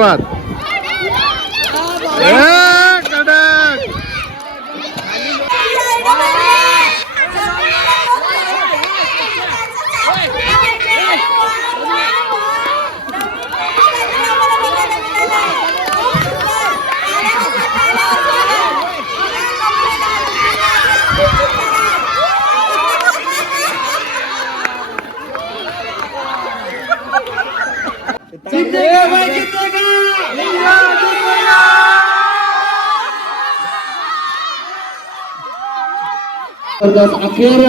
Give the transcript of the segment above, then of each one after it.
धन्यवाद ए, कडक. जबरदस्त अखेर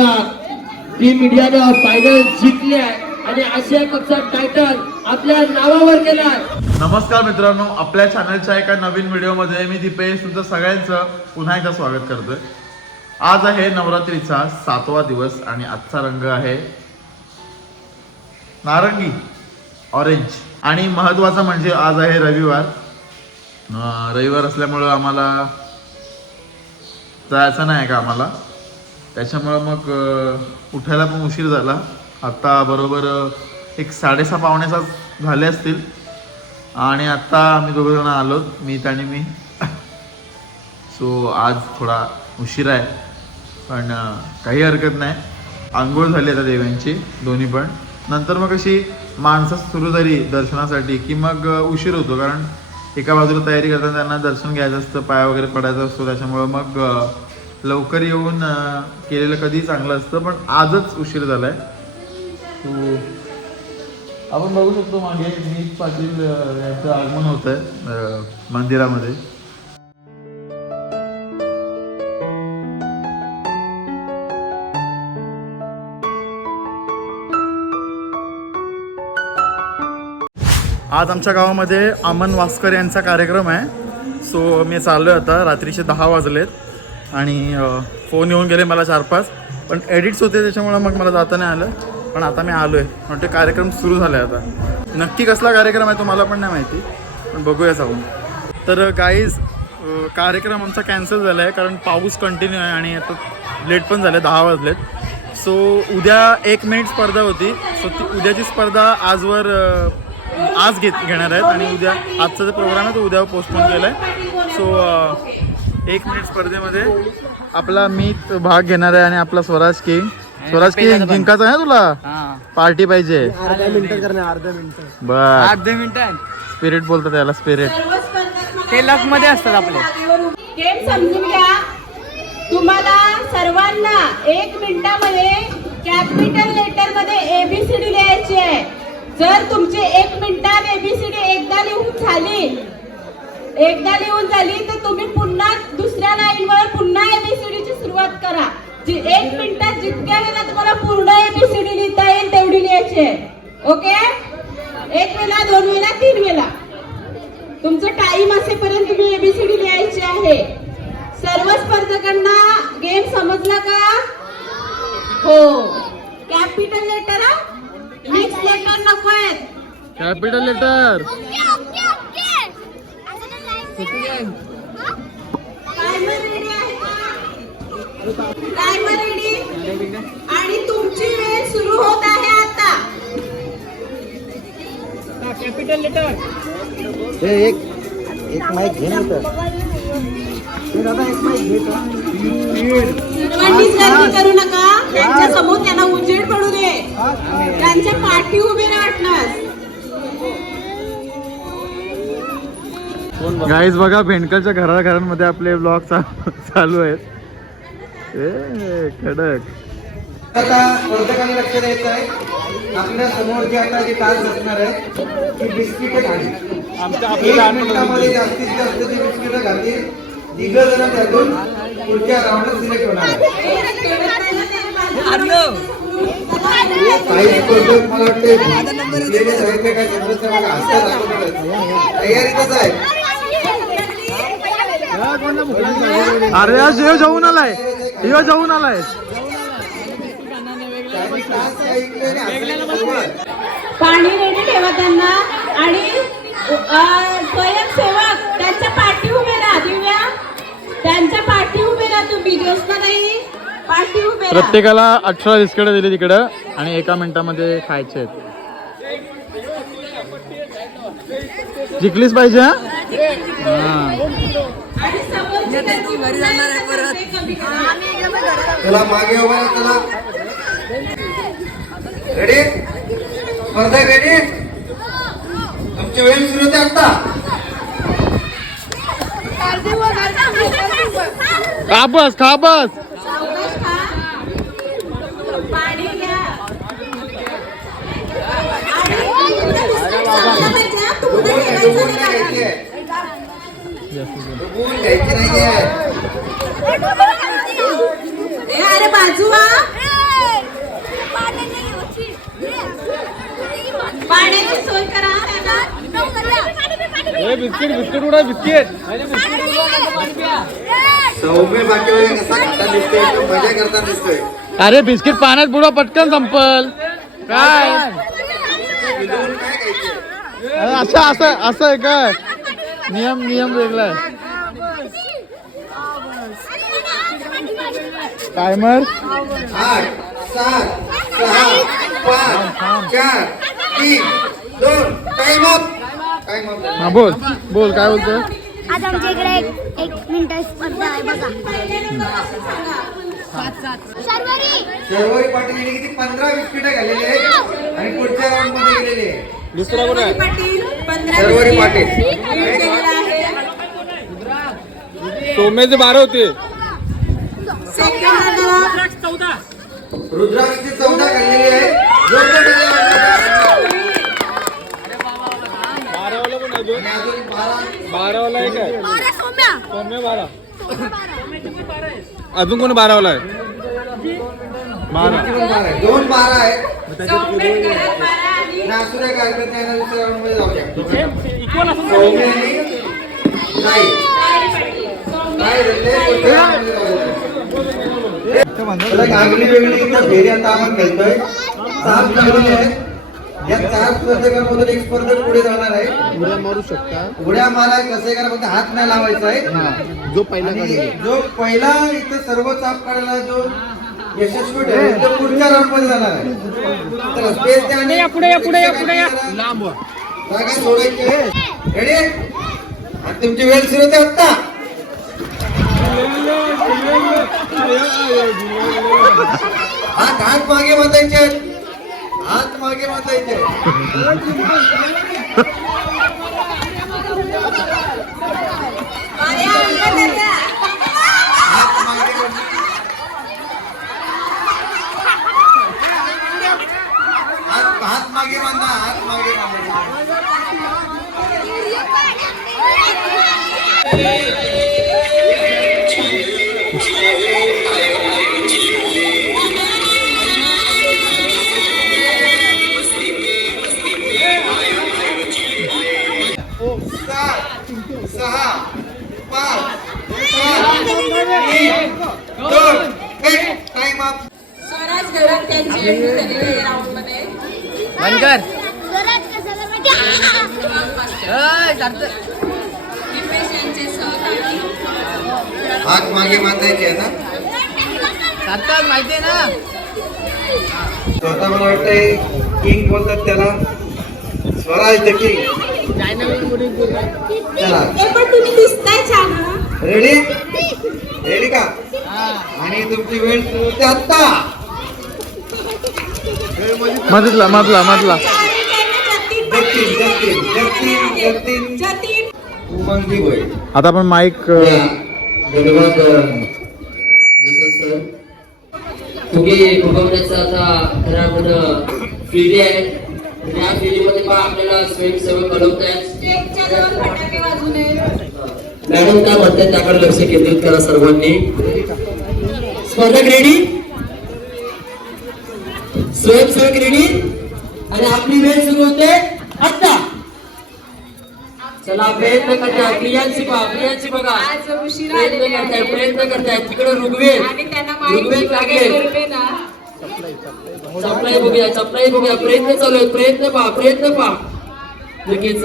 टीम इंडियानं फायनल जिंकली आहे. आणि आशिया कपचा टायटल आपल्या नावावर केला नमस्कार मित्रांनो आपल्या चॅनलच्या एका नवीन व्हिडिओमध्ये मी दीपेश तुमचं सगळ्यांचं पुन्हा एकदा स्वागत करतोय. आज आहे नवरात्रीचा सातवा दिवस आणि आजचा रंग आहे नारंगी ऑरेंज आणि महत्वाचं म्हणजे आज आहे रविवार. रविवार असल्यामुळं आम्हाला जायचं नाही का आम्हाला? त्याच्यामुळं मग उठायला पण उशीर झाला. आता बरोबर एक साडेसहा पावण्याचा झाले असतील. आणि आत्ता आम्ही दोघं जण आलो मी आणि मी. सो आज थोडा उशीर आहे. पण काही हरकत नाही. आंघोळ झाली आता देव्यांची दोन्ही पण. नंतर मग अशी माणसं सुरू झाली दर्शनासाठी की मग उशीर होतो. कारण एका बाजूला तयारी करताना त्यांना दर्शन घ्यायचं असतं पाय वगैरे पडायचा असतो. त्याच्यामुळं मग लवकर येऊन केलेलं कधी चांगलं असतं पण आजच उशीर झालाय. सो आपण बघू शकतो मागे मीत पाटील यांचं आगमन होत आहे मंदिरामध्ये. आज आमच्या गावामध्ये अमन वास्कर यांचा कार्यक्रम आहे. सो मी चाललो आहे आता रात्रीचे दहा वाजलेत. आणि फोन येऊन गेले मला चार पाच. पण एडिट्स होते त्याच्यामुळं मग मला जाता नाही आलं. पण आता मी आलो आहे म्हणजे कार्यक्रम सुरू झाला आहे आता. नक्की कसला कार्यक्रम आहे तो मला पण नाही माहिती. पण बघूया जाऊन. तर गाईज कार्यक्रम आमचा कॅन्सल झाला आहे कारण पाऊस कंटिन्यू आहे आणि आता लेट पण झाले दहा वाजलेत. सो उद्या एक मिनिट स्पर्धा होती. सो ती उद्याची स्पर्धा आजवर आज घेत घेणार आहेत. आणि उद्या आजचा जो प्रोग्राम आहे तो उद्या पोस्टपोन केला आहे सो एक मिनिट स्पर्धेमध्ये आपला मी भाग घेणार आहे आणि आपला स्वराज किंग स्वराज किंग जिंकायचं आहे ना तुला? पार्टी पाहिजे. मिनिटं मिनिटं. बर अर्धे मिनिटं. स्पिरिट बोलतात त्याला स्पिरिट ते लकमध्ये असतात आपले. गेम समजून घ्या. तुम्हाला सर्वांना एक मिनिटामध्ये कॅपिटल लेटरमध्ये एबीसीडी लिहायची आहे. जर तुमची एक मिनिटात एबीसीडी एकदा लिहून झाली एकदा लिहून झाली तर तुम्ही पुन्हा दुसऱ्या लाईन वर पुन्हा एबीसीडी ची सुरुवात करा. जी एक मिनिटात जितक्या वेळेला तुम्हाला पूर्ण एबीसीडी लिहिता येईल तेवढी लिहायची आहे. ओके एक वेळा दोन वेळा तीन वेळा. तुमचं टाइम असेपर्यंत तुम्ही एबीसीडी लिहायची आहे. सर्व स्पर्धकांना गेम समजला का? हो. कॅपिटल लेटर मिक्स लेटर नको आहेत. कॅपिटल लेटर टायमर रेडी आहे का टायमर रेडी आणि तुमची वेळ सुरू होत आहे आता. कॅपिटल लेटर एक एक माईक घे ना तर दादा एक माईक घे तर. सर्वांनीच गर्दी करू नका. त्यांच्यासमोर त्यांना उजेड पडू दे. त्यांच्या पाठी उभे राहणार गाईज बघा भेंडकलच्या घराघरांमध्ये आपले ब्लॉग चालू आहेत. ए कडक आता स्पर्धकांनी लक्ष द्यायचं आहे. आपल्यासमोर जे आता जे असणार आहे ती बिस्किट एक मिनिटामध्ये जास्तीत जास्त जी बिस्किट घालतील तिघ जण त्यातून पुढच्या सिलेक्ट होणार आहे काही स्पर्धक मला वाटते जिंकलेले आहेत का काय त्यांचं ते मला हसतात दाखवतात. तयारीतच आहे. अरे आज ह्यो जाऊन आलाय. ह्यो जाऊन आलाय. पाणी रेडी ठेवा त्यांना. आणि स्वयंसेवक त्यांच्या पाठी उभे राहा. दिव्या त्यांच्या पाठी उभे राहा तुम्ही. ज्योत्स्नाताई पाठी उभे प्रत्येकाला अठरा बिस्किट दिली तिकडं आणि एका मिनिटामध्ये खायचे आहेत. जिंकलीच पाहिजे मागे उभा रेडी स्पर्धा रेडी वेळ सुरू होते आता. काबस काबस सावकाश खा. पाणी घ्या डुबून घ्यायची डुबून घ्यायची नाहीये अरे बाजू पाण्याची सोय करा बिस्किट बिस्किट उडा बिस्किट सौम्य बाकी कसा करता दिसतोय मजा करता दिसतोय अरे बिस्किट पाण्यात बुडा पटकन संपल. काय डुबून काय घ्यायची अरे असं असं असं आहे काय? नियम नियम वेगळा आहे. टायमर आठ सात सहा पाच चार तीन दोन टाइम अप हा बोल बोल काय बोलतो आज आमच्या इकडे एक एक मिनिट स्पर्धा आहे बघा. सर्वरी पाटील यांनी किती पंधरा बिस्किटं घालेली आहेत आणि पुढच्या राऊंडमध्ये गेलेली आहे दुसरा कोण आहे? सर्वरी पाटील सोम्याचे बारा होते. सेकंड रुद्राक्षी चौदा घाललेली आहे. बारावाला कोण आहे आणि अजून बारा. बारावाला एक आहे. सौम्या बारा. अजून कोण बारावाला आहे. दोन बारा आहेत. दुसऱ्या जाऊ वेगळी फेरी आता आपण खेळतोय. सात आहेत. या चार स्पर्धकांमधून एक स्पर्धक पुढे जाणार आहे. उड्या मारू शकता. उड्या मारा कसे करा फक्त हात नाही लावायचा आहे. जो पहिला जो पहिला इथं सर्व चाप काढायला जो यशस्वी ठरेल. तो पुढच्या जाणार आहे. तर स्पेस द्या आणि पुढे या, पुढे या, पुढे या. लांब. जागा सोडायची रेडी आणि तुमची वेळ सुरू होते आता हात हात मागे बांधायचे. हात मागे बांधायचे सहकारी हात मागे बांधायचे आहे ना? माहितीये ना? स्वतः मला वाटतंय किंग बोलतात त्याला. स्वराज द किंग चला. हं? रेडी रेडी का? आणि तुमची वेळ सुरू होते आता मधला मधला मधला. आता आपण माईक आता खरा आहे त्या फेरीमध्ये पहा आपल्याला स्वयंसेवक मॅडम काय म्हणतात त्याकडे लक्ष केंद्रित करा सर्वांनी. स्पर्धक रेडी स्वयंसेवक रेडी आणि आपली वेळ सुरू होते. आता चला प्रयत्न करताय. प्रियांशी पहा प्रियांशी बघा. प्रयत्न करताय प्रयत्न करताय. तिकडे ऋग्वेद. माहिती ऋग्वेद लागले. चपलाई बघूया चपलाई बघूया. प्रयत्न चालू आहेत. प्रयत्न पहा प्रयत्न पहा. लगेच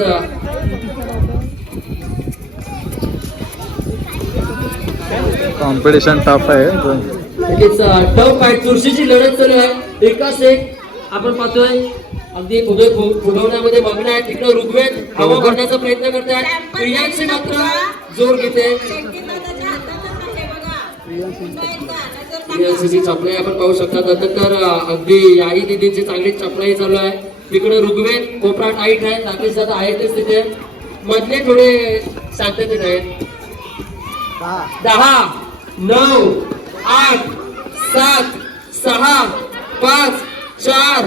कॉम्पिटिशन टफ आहे. लगेच टफ फाईट चुरशीची लढत चालू आहे एकाच एक. आपण पाहतोय अगदी फु- फुगवण्यामध्ये मग्न आहे तिकडे ऋग्वेद हवा भरण्याचा प्रयत्न करताय प्रियांशी मात्र जोर घेते. प्रियांशीची चपलाई आपण पाहू शकता. अं, अगदी आई दिदीची चांगली चपलाई चालू आहे. तिकडे ऋग्वेद कोपरा टाईट आहे. राकेश दादा आहे तेच तिथे. मधले थोडे शांततेत आहेत. दहा. नऊ आठ सात सहा पाच चार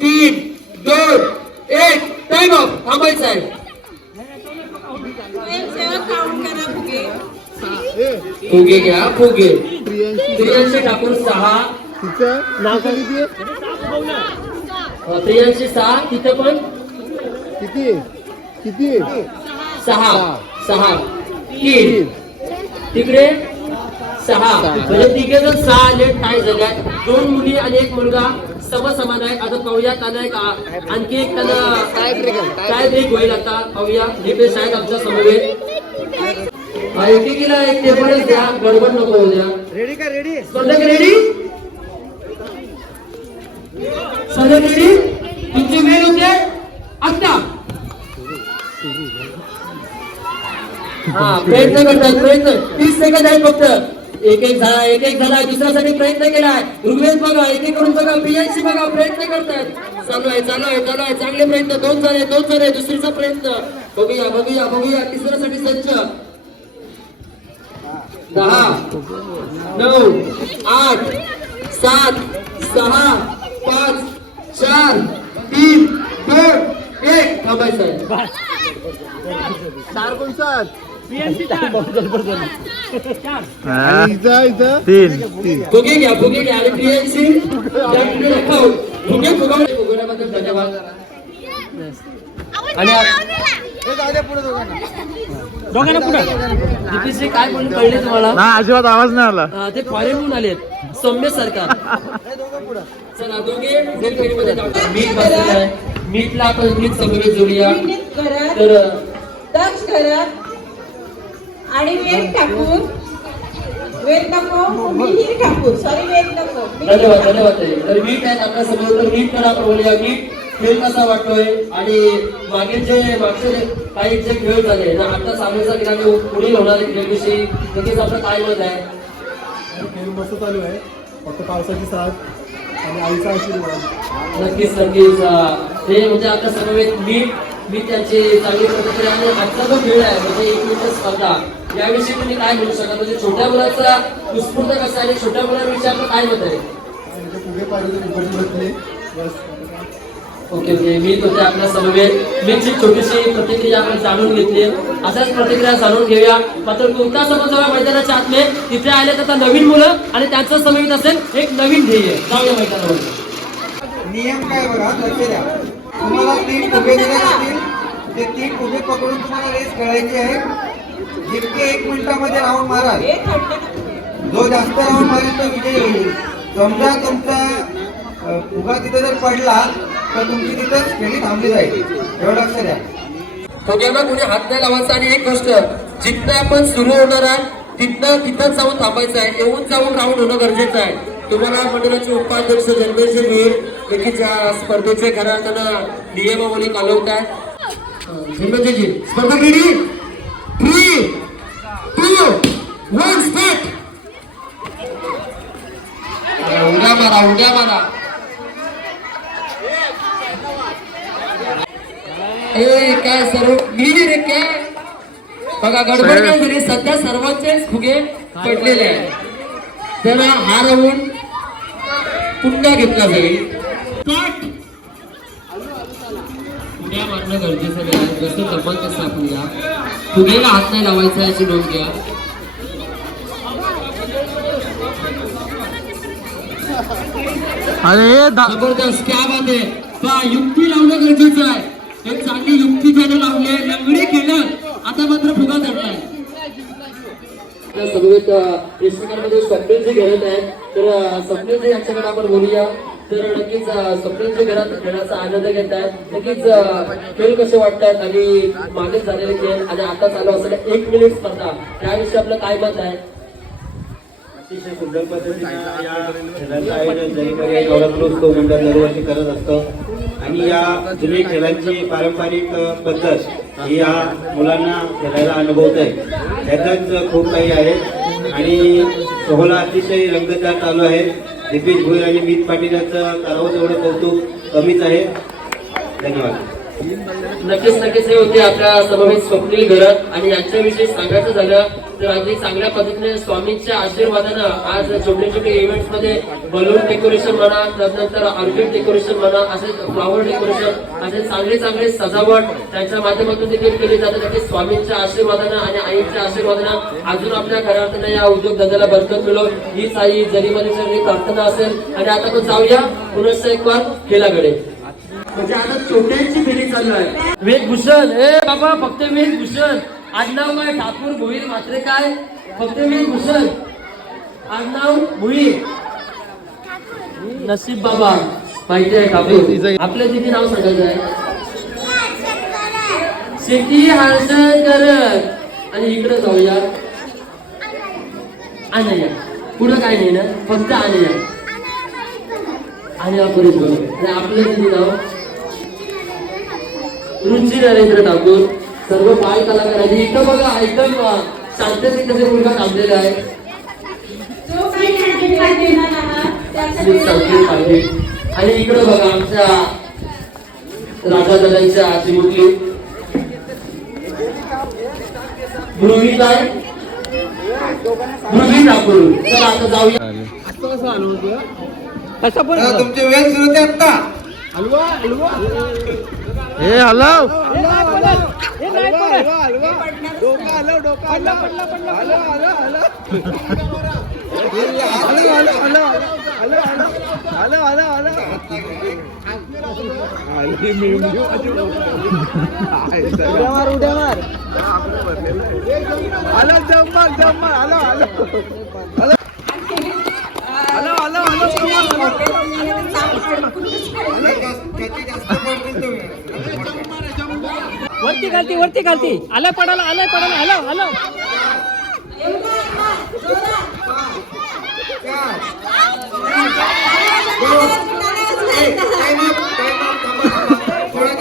तीन दोन एक. टाइम ऑफ थांबायचं आहे. फुगे घ्या फुगे. प्रियांशी ठाकूर सहा. नाव काय? अं, प्रियांशी सहा. तिथे पण? किती? किती? सहा. सहा. तीन. तिकडे? सहा. म्हणजे तिघे जण सहा आले काय झाल्या? दोन मुली आणि एक मुलगा. समसमान आहे आता पाहूयात आलाय का आणखी एक त्याला काय ब्रेक होईल आता. पाहूया. दीपेश आहेत आमच्या समवेत हा, एकेकीला एक टेबलच द्या गडबड नको होऊ द्या. रेडी का रेडी स्पर्धक रेडी स्पर्धक रेडी तुमची वेळ होते? आता हा प्रयत्न करतात प्रयत्न. तीस सेकंद आहेत फक्त. एक एक झाला एक एक झाला दुसऱ्यासाठी प्रयत्न केलाय. ऋग्वेद बघा एक एक करून बघा पीएचसी बघा प्रयत्न करतात चालू आहे चालू आहे चालू आहे चांगले प्रयत्न. दोन झाले दोन झाले दुसरीचा प्रयत्न. बघूया बघूया बघूया तिसऱ्यासाठी सज्ज दहा नऊ आठ सात सहा पाच चार तीन दोन एक. थांबायचं आहे चार कोण सर तीन. फुगे घ्या फुगे घ्या. आणि प्रियांशी या फुगे दाखव. फुगे. फुगवले फुगवण्याबद्दल धन्यवाद. आणि दीपेशजी काय म्हणून कळले तुम्हाला? ना अजिबात आवाज नाही आला. ते फॉरेनहून आलेत. सौम्य सरकार. चला दोघे पुढील फेरीमध्ये जाऊया. मीठ बसलेलं आहे. मीठला आपण मीठ समवेत जोडूया. तर टच करत आणि वेल टाकून वेल नको मिहीर टाकून सॉरी वेल नको धन्यवाद धन्यवाद ताई. तर मीठ आहेत आपल्यासमोर तर मीठ करा आपण बोलूया मीठ खेळ कसा वाटतोय? आणि मागील जे मागचे काही जे खेळ झाले ना आता सामोरचा ठिकाणी पुढील होणारे खेळविषयी नक्कीच आपलं काय मत आहे? खेळ मस्त चालू आहे. फक्त पावसाची साथ आणि आईचा आशीर्वाद. नक्कीच नक्कीच. हे. म्हणजे आपल्या समवेत मीठ मी त्यांची चांगली पद्धतीने आणि आजचा जो खेळ आहे. म्हणजे एक मिनिट स्पर्धा. याविषयी तुम्ही काय म्हणू शकता म्हणजे छोट्या मुलाचा उत्स्फूर्त कसा आणि छोट्या मुलांविषयी आपलं काय मत आहे? Okay okay. मी तुमच्या आपल्या समवेत मीची छोटीशी प्रतिक्रिया आपण जाणून घेतली. अशाच प्रतिक्रिया जाणून घेऊया. मात्र कोणता समज जेव्हा मैदानाच्या आतले तिथे आले तर आता नवीन मुलं आणि त्यांचं समवेत असेल एक नवीन ध्येय. जाऊया मैदानावर. नियम काय बघा लक्ष द्या. तुम्हाला तीन उभे दिले जातील ते तीन उभे पकडून तुम्हाला रेस खेळायची आहे. जितके एक मिनिटामध्ये राऊंड माराल जो जास्त राऊंड मारेल तो विजय होईल. समजा तुमचा उभा तिथे जर पडला तर तुमची तिथं खेळी थांबली जाईल. एवढं लक्ष द्या. सगळ्यांना कोणी हात नाही लावायचा आणि एक गोष्ट जिथं आपण सुरू होणार आहे तिथनं तिथंच जाऊन थांबायचं आहे. येऊन जाऊन राऊंड होणं गरजेचं आहे. तुम्हाला मंडळाचे उपाध्यक्ष जन्मेश्वर मीर देखील स्पर्धेचे खऱ्या अर्थानं नियमावली कालवत आहे. जन्मेश्वरजी स्पर्धा ready three two one start उड्या मारा उड्या मारा. ए काय सर्व गिरी रे काय? बघा गडबड काय झाली. सध्या सर्वांचेच फुगे पडलेले आहेत. तर हा राऊंड पुन्हा घेतला जाईल मारणं गरजेचं नाही. जसं जमल तसं आपण या फुगेला हात नाही लावायचा याची नोंद घ्या. अरे जबरदस्त क्या बात आहे. पहा युक्ती लावणं गरजेचं आहे. एक चांगली युक्ती त्याने लावली आहे. लंगडी केलं आता मात्र फुगा चढलाय समवेत प्रेक्षकांमध्ये स्वप्नीलजी घरात आहेत. तर स्वप्नीलजी यांच्याकडे आपण बोलूया. तर नक्कीच स्वप्नीलजी घरात खेळाचा आनंद घेत आहेत नक्कीच खेळ कसे वाटतात आणि मागे झालेले खेळ आणि आता चालू असलेल्या एक मिनिट स्पर्धा त्याविषयी आपलं काय मत आहे? अतिशय सुंदर पद्धतीने या खेळाचं आयोजन जरी काही तो मंडळ दरवर्षी करत असतं. आणि या जुने खेळांची पारंपरिक पद्धत ही या मुलांना खेळायला अनुभवत आहे त्यातच खूप काही आहे. आणि सोहळा अतिशय रंगतदार चालू आहे. दिपेश भोईर आणि मीत पाटील यांचं करावं तेवढं कौतुक कमीच आहे. धन्यवाद. नक्कीच नक्कीच. हे होते आपल्या समवेत स्वप्नील घरत. आणि यांच्याविषयी सांगायचं झालं तर अगदी चांगल्या पद्धतीने स्वामींच्या आशीर्वादानं आज छोटे छोटे इव्हेंट्समध्ये बलून डेकोरेशन म्हणा त्यानंतर ऑर्किड डेकोरेशन म्हणा असे फ्लॉवर डेकोरेशन असे चांगले चांगले सजावट त्यांच्या माध्यमातून देखील केली जाते. नक्कीच स्वामींच्या आशीर्वादानं आणि आईच्या आशीर्वादानं अजून आपल्या खऱ्या अर्थानं या उद्योगधंद्याला बरकत मिळो हीच आई जरीमध्ये प्रार्थना असेल. आणि आता आपण जाऊया पुनश्च एक वार खेळाकडे म्हणजे आता चोट्यांची फेरी चालू आहे. वेदभूषण ए बाबा फक्त वेदभूषण आडनाव काय? ठाकूर भोईर मात्र काय? फक्त वेदभूषण आडनाव भोईर. नसीब बाबा. माहिती आहे ठाकूर आपलं तिथे नाव सांगायचं आहे. शेती हालचाल करत. आणि इकडे जाऊया. आणया पुढं काय नाही ना? फक्त आणया आणि आपण आणि आपलं किती नाव? रुची नरेंद्र ठाकूर सर्व बाल कलाकारांनी इथं बघा एकदम शांततेत कसे मुलगा थांबलेला आहे. आणि इकडे बघा आमच्या राजादादांच्या चिमुकली. ध्रुवी काय ध्रुवी ठाकूर. तर आता जाऊया. हा, तुमचे वेळ सुरू होते आता. हे हॅलो त्याची जास्त पडतील तुम्ही वरती घालती वरती घालती. आलं पडाला आलं पडाला हॅलो हॅलो थोडं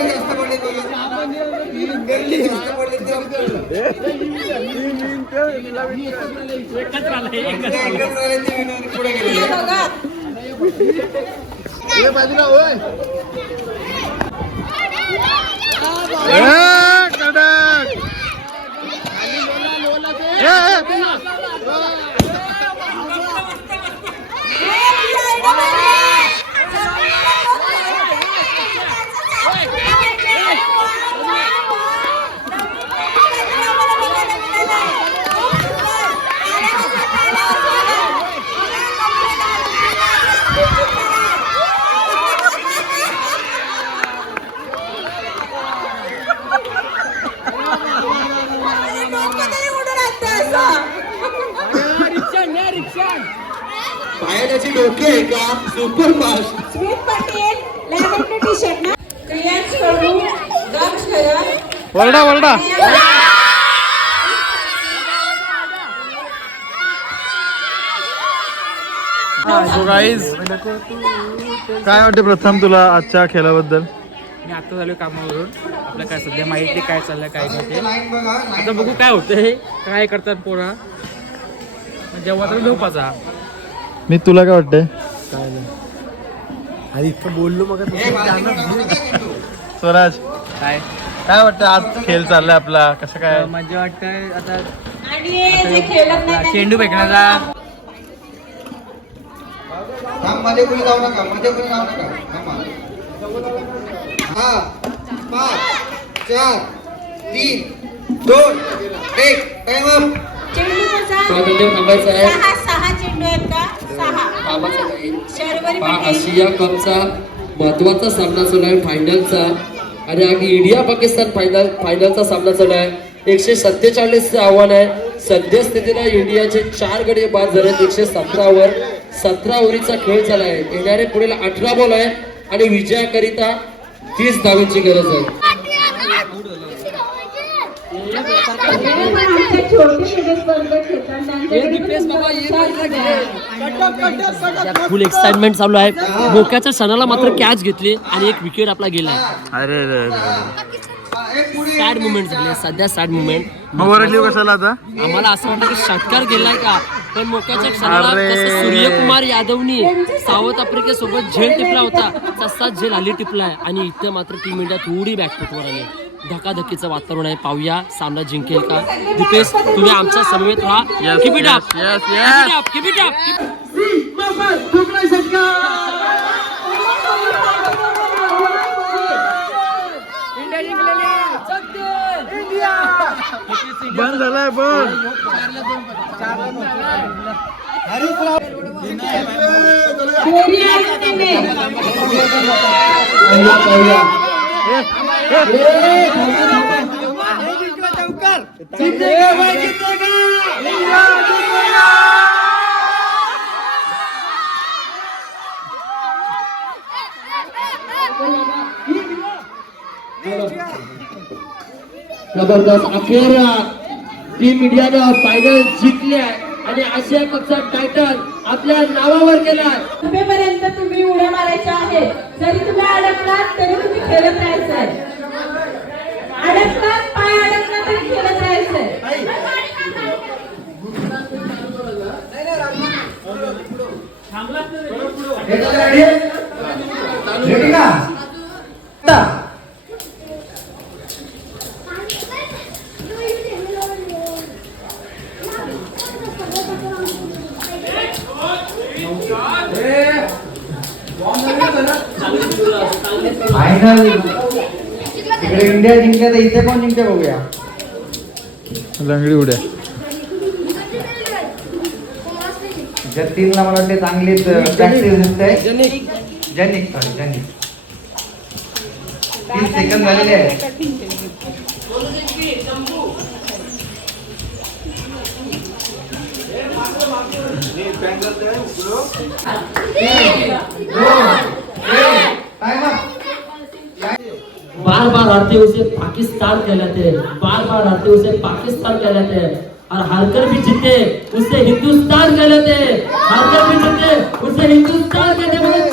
जास्त पडले जास्त पडले पुढे पायाची डोके आहे का? Super fast. Patil lavender T shirt ना? क्रियांश कडू दक्ष खरं वरडा वरडा सो गाईज काय वाटते प्रथम तुला आजच्या खेळाबद्दल? मी आता झालो कामावरून. आपलं काय सध्या माहिती काय चाललंय काय नाही ते. आता बघू काय होतंय काय करतात पोरा. जेव्हा तर झोपाचा मी तुला काय वाटतंय? अरे इतकं बोललो मग स्वराज. काय? काय वाटतं आज खेळ चाललाय आपला? कसं काय? मजा वाटतंय. आता आणि जे खेळत नाही त्यांनी चेंडू फेकण्याचा. थांबमध्ये कोणी जाऊ नका मध्ये कोणी जाऊ नका. हा. पाच चार तीन दोन एक टाइम अप. चेंडू थांबायचं आहे. चेंडू आहेत का? सहा. कामाचं. नाही शर्वरी हा पाटील आशिया कपचा महत्त्वाचा सामना चालू आहे फायनलचा. आणि अगदी इंडिया पाकिस्तान फायनल फायनलचा सामना चालू आहे. एकशे सत्तेचाळीस आव्हान आहे. सध्या स्थितीला इंडियाचे चार गडी बाद झाले एकशे सतरावर सतरा ओव्हरीचा खेळ चालू आहे. येणारे पुढील अठरा बॉल आहे. आणि विजयाकरिता तीस धावांची गरज आहे. फुल एक्साइटमेंट चालू आहे. बोक्याच्या सणाला मात्र कॅच घेतली आणि एक विकेट आपला गेला. अरे सॅड मुवमेंट झाले. सध्या सॅड मुवमेंट ओरडली कशाला आता? आम्हाला असं वाटतं की षटकार गेलाय का? पण मोक्याच्या क्षणाला सूर्यकुमार यादवनी साऊथ आफ्रिकेसोबत झेल टिपला होता. तसाच झेल हल्ली टिपलाय. आणि इथं मात्र टीम इंडिया थोडी बॅकफुटवर आली. धकाधकीचं वातावरण आहे. पाहूया सामना जिंकेल का? दीपेश तुम्ही आमच्या समवेत राहा. Yes, up. yes, yes, बंद झालाय बंद? जबरदस्त अखेर टीम इंडियानं फायनल जिंकली आणि आशिया कपचा टायटल आपल्या नावावर केलाय पर्यंत तुम्ही उड्या मारायच्या आहेत. जरी तुम्ही अडकलात तरी तुम्ही खेळत राहायचंय अडकलात पाय अडकला तरी खेळत राहायचंय रेडी का आता. फायनल इकडे इंडिया जिंकल्या तर इथे कोण जिंकते बघूया. लंगडी उड्या. जतीनला मला वाटते चांगलीच प्रॅक्टिस दिसते. जनिक सॉरी जनिक. तीस सेकंद झालेले आहे up. बार बार आते उसे पाकिस्तान कहलाते हैं बार बार आते उसे पाकिस्तान कहलाते हैं और हारकर भी जीते उसे हिंदुस्तान कहलाते हैं हारकर भी जीते उसे हिंदुस्तान कहते हैं